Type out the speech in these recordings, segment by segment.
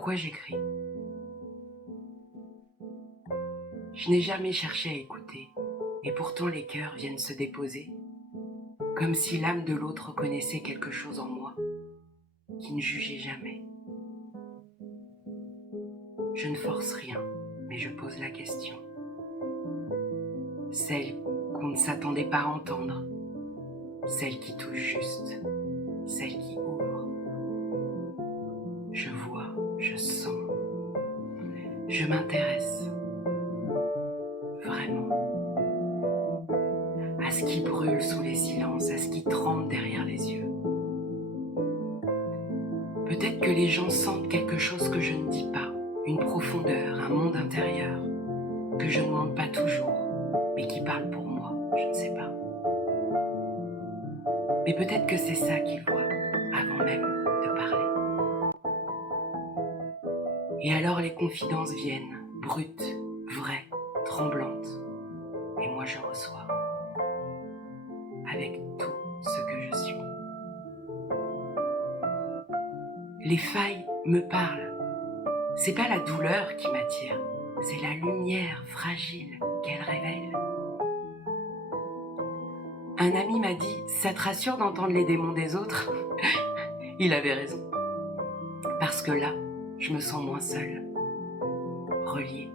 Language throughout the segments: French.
Pourquoi j'écris? Je n'ai jamais cherché à écouter, et pourtant les cœurs viennent se déposer, comme si l'âme de l'autre reconnaissait quelque chose en moi, qui ne jugeait jamais. Je ne force rien, mais je pose la question. Celle qu'on ne s'attendait pas à entendre, celle qui touche juste, celle qui ouvre. Je vois, je sens, je m'intéresse vraiment à ce qui brûle sous les silences, à ce qui tremble derrière les yeux. Peut-être que les gens sentent quelque chose que je ne dis pas, une profondeur, un monde intérieur, que je ne montre pas toujours, mais qui parle pour moi, je ne sais pas. Mais peut-être que c'est ça qu'ils voient, avant même de parler. Et alors les confidences viennent, brutes, vraies, tremblantes, et moi je reçois, avec tout ce que je suis. Les failles me parlent. C'est pas la douleur qui m'attire, c'est la lumière fragile qu'elle révèle. Un ami m'a dit « Ça te rassure d'entendre les démons des autres ?» Il avait raison. Parce que là, je me sens moins seule, reliée.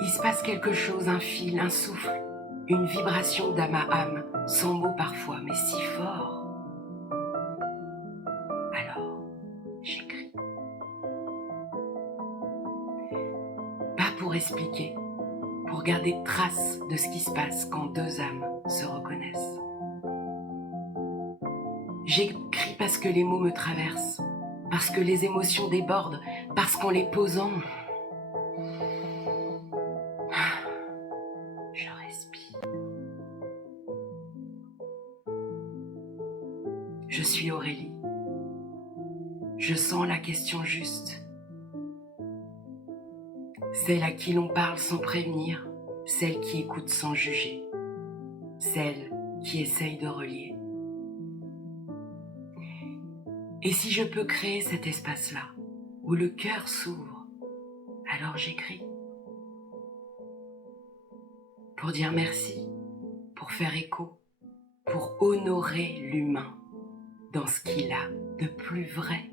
Il se passe quelque chose, un fil, un souffle, une vibration d'âme à âme, sans mots parfois, mais si fort. Alors, j'écris. Pas pour expliquer, pour garder trace de ce qui se passe quand deux âmes se reconnaissent. J'écris parce que les mots me traversent, parce que les émotions débordent, parce qu'en les posant, je respire. Je suis Aurélie. Je sens la question juste. Celle à qui l'on parle sans prévenir, celle qui écoute sans juger, celle qui essaye de relier. Et si je peux créer cet espace-là, où le cœur s'ouvre, alors j'écris. Pour dire merci, pour faire écho, pour honorer l'humain dans ce qu'il a de plus vrai.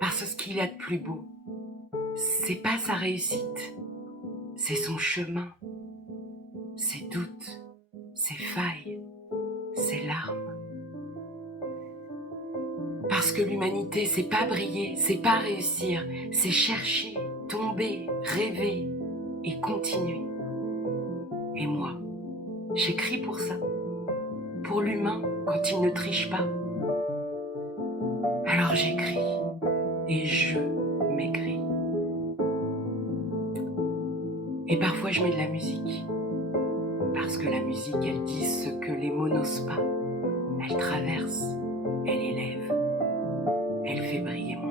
Parce que ce qu'il a de plus beau, c'est pas sa réussite, c'est son chemin, ses doutes, ses failles, ses larmes. Parce que l'humanité, c'est pas briller, c'est pas réussir, c'est chercher, tomber, rêver et continuer. Et moi, j'écris pour ça, pour l'humain quand il ne triche pas. Alors j'écris et je m'écris. Et parfois je mets de la musique, parce que la musique, elle dit ce que les mots n'osent pas. Elle traverse, elle élève, elle fait briller mon